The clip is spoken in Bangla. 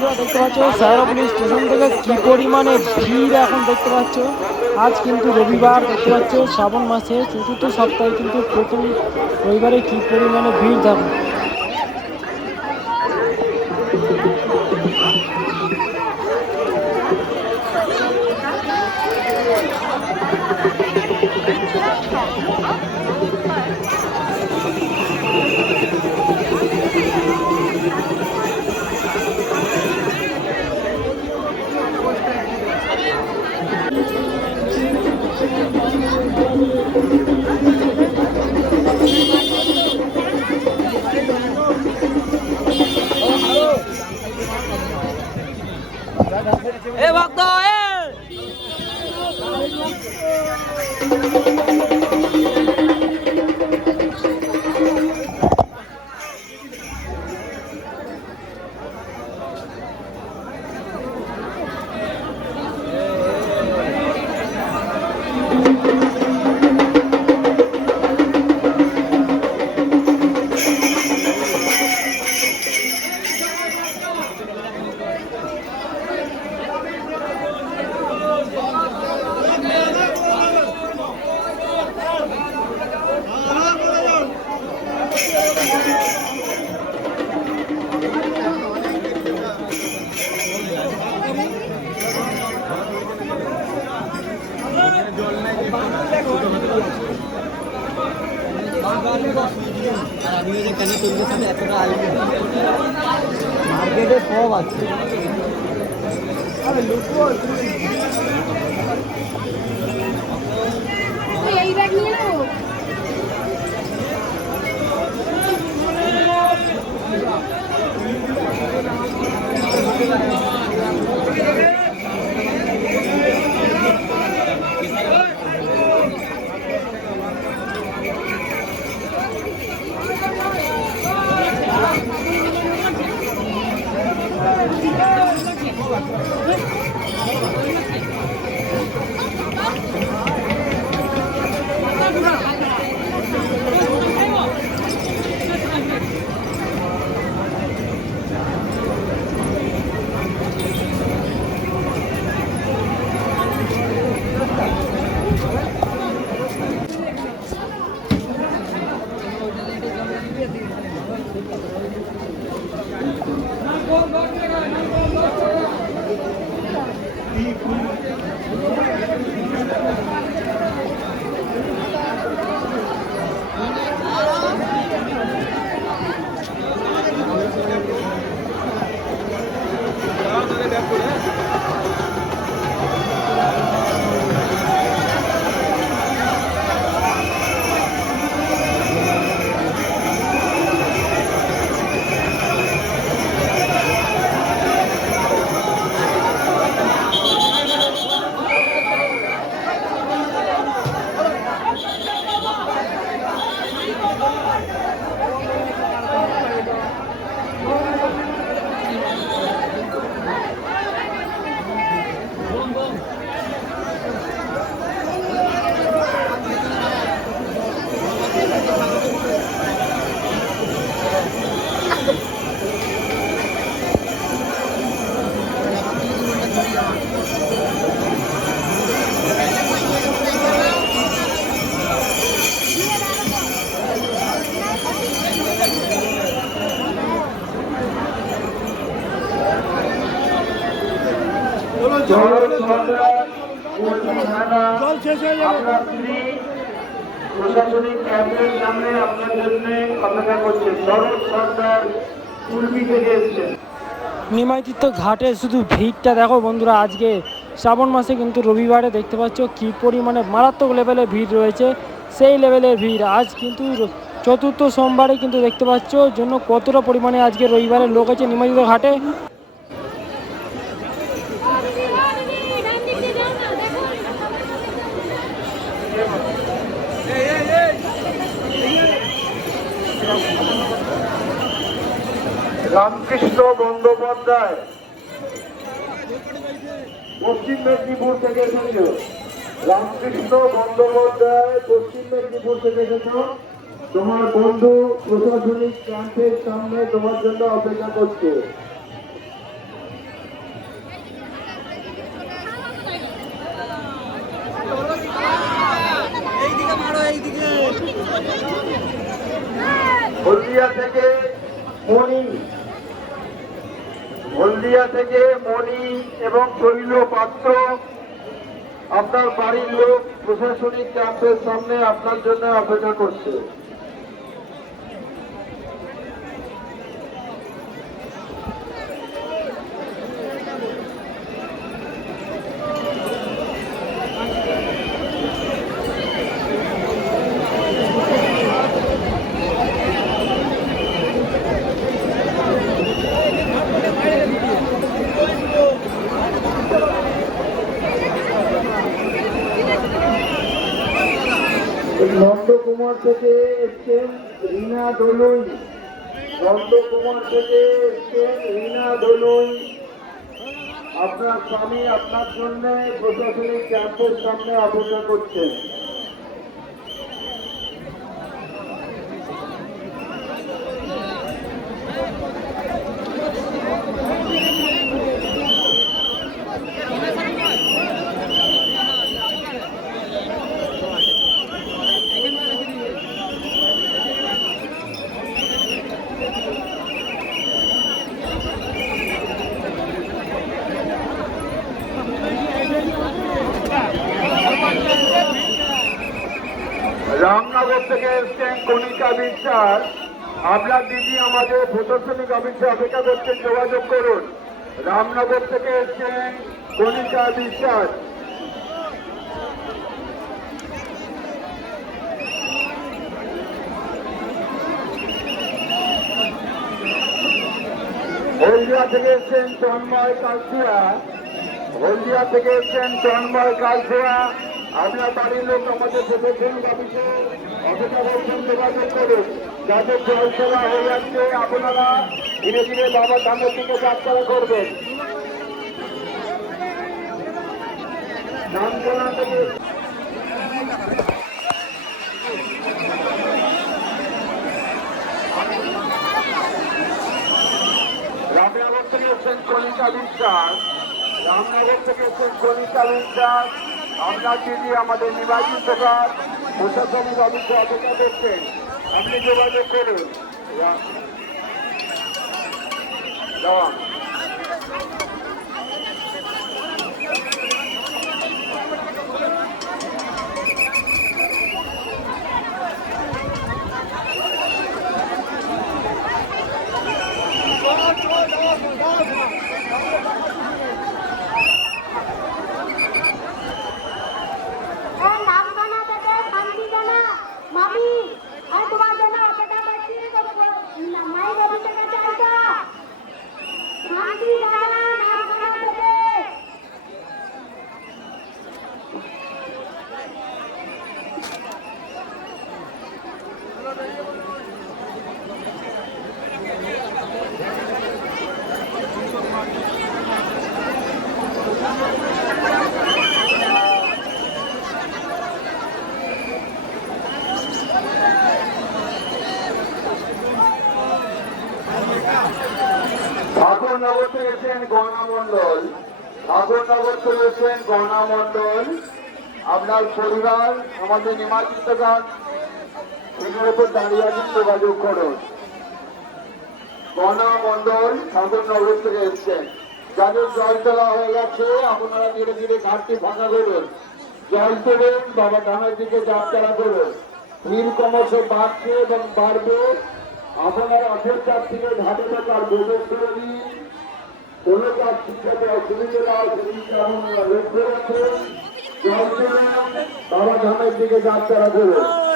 বন্ধুরা দেখতে পাচ্ছ সায়রাপুলি স্টেশন থেকে কি পরিমাণে ভিড় এখন দেখতে পাচ্ছ। আজ কিন্তু রবিবার, দেখতে পাচ্ছ শ্রাবণ মাসে চতুর্থ সপ্তাহে কিন্তু প্রথম রবিবারে কি পরিমাণে ভিড় দেখো। এ ভক্ত মার্কেটে সব আছে। এই ব্যাগ নিয়ে নেবো। প্রশাসনিক ক্যাম্পের সামনে আপনার জন্য অপেক্ষা করছে। শরৎ সরকার কুলপি থেকে এসেছেন। নিমাইতীর্থ ঘাটে শুধু ভিড়টা দেখো বন্ধুরা। আজকে শ্রাবণ মাসে কিন্তু রবিবারে দেখতে পাচ্ছ কি পরিমাণে মারাত্মক লেভেলের ভিড় রয়েছে। সেই লেভেলের ভিড় আজ কিন্তু চতুর্থ সোমবারে কিন্তু দেখতে পাচ্ছ জন্য কতটা পরিমাণে আজকে রবিবারে লোক আছে নিমাইতীর্থ ঘাটে। রামকৃষ্ণ বন্দ্যোপাধ্যায় পশ্চিম মেদিনীপুর থেকে এসেছ। রামকৃষ্ণ বন্দ্যোপাধ্যায় পশ্চিম মেদিনীপুর থেকে এসেছ। তোমার বন্ধু প্রশাসনিক ক্যাম্পের সামনে তোমার জন্য অপেক্ষা করছে। হলদিয়া থেকে মণি, হলদিয়া থেকে মণি এবং শৈল পাত্র, আপনার বাড়ির লোক প্রশাসনিক ক্যাম্পের সামনে আপনার জন্য অপেক্ষা করছে। নন্দকুমার থেকে এসছেন রীনা দলুই, নন্দকুমার থেকে এসছেন রীনা দলুই। আপনার স্বামী আপনার জন্য প্রশাসনিক ক্যাম্পের সামনে অপেক্ষা করছেন। রামনগর থেকে এসছেন কণিকা বিশ্বাস, আপনার দিদি আমাদের প্রশাসনিক অফিসে অপেক্ষা করছেন, যোগাযোগ করুন। রামনগর থেকে এসছেন কণিকা বিশ্বাস। হলদিয়া থেকে এসছেন তন্ময় কালসিয়া, হলদিয়া থেকে এসছেন তন্ময় কালসিয়া। আপনার বাড়ির লোক আমাদের প্রশাসনিক অফিসে অপেক্ষা করছেন, যোগাযোগ করুন। যাদের জলসেবা হয়ে যাচ্ছে আপনারা ধীরে ধীরে বাবা ধামের দিকে যাত্রা করবেন। নামকোনা থেকে রামনগর থেকে এসছেন কণিকা বিশ্বাস, রামনগর থেকে এসছেন কণিকা বিশ্বাস। আপনার দিদি আমাদের নির্বাচিত কাজ প্রশাসনিক অফিসে অপেক্ষা করছেন, আপনি যোগাযোগ করুন। ঠাকুরনগর থেকে এসেছেন গণা মণ্ডল, ঠাকুরনগর থেকে এসেছেন গণা মণ্ডল। আপনার পরিবার আমাদের নির্বাচিত কাজ এগুলোর উপর দাঁড়িয়ে আছেন, যোগাযোগ করুন। গণা মণ্ডল ঠাকুরনগর থেকে এসেছেন। যাদের জল তোলা হয়ে গেছে আপনারা ধীরে ধীরে ঘাটটি ফাঁকা করুন, জল তুলুন, বাবা ধামের দিকে যাত্রা করুন। ভিড় ক্রমশ বাড়ছে এবং বাড়বে। আপনারা অপেক্ষার থেকে ঘাটে থাকার প্রবেশ করে দিন। কোনো কাজ ঠিকঠাক অসুবিধা না অসুবিধা আপনারা লক্ষ্য রাখুন, জল তুলুন, বাবা ধামের দিকে যাত্রা করুন।